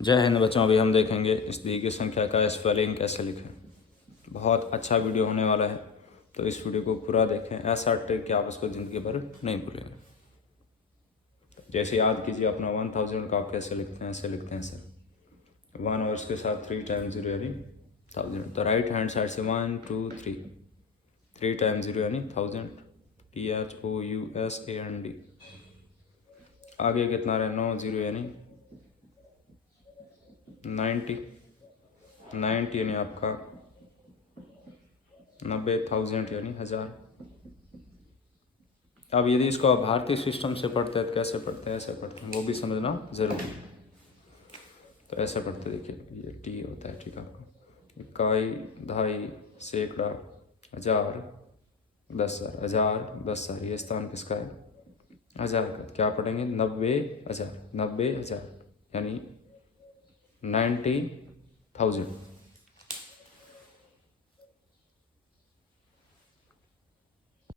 जय हिंद बच्चों। अभी हम देखेंगे इस दी की संख्या का स्पेलिंग कैसे लिखें। बहुत अच्छा वीडियो होने वाला है, तो इस वीडियो को पूरा देखें। ऐसा ट्रिक कि आप उसको ज़िंदगी भर नहीं भूलेंगे। जैसे याद कीजिए अपना 1000 का आप कैसे लिखते हैं, ऐसे लिखते हैं सर 1 और उसके साथ 3 टाइम्स 0 यानी 1000। तो राइट हैंड साइड से 1 2 3 टाइम्स 0 यानी 1000, THOUSAND। आगे कितना रहे 9 0 यानी 90 यानी आपका 90,000 यानी 1000। अब यदि इसको आप भारतीय सिस्टम से पढ़ते हैं तो कैसे पढ़ते हैं, ऐसे पढ़ते हैं, वो भी समझना जरूरी है। तो ऐसे पढ़ते, देखिए ये टी होता है, ठीक है। आपका इकाई, दहाई, सैकड़ा, हजार, 10,000, 10,000, ये स्थान किसका है, 1000 का। क्या पढ़ेंगे 90,000, 90,000 यानी 90,000।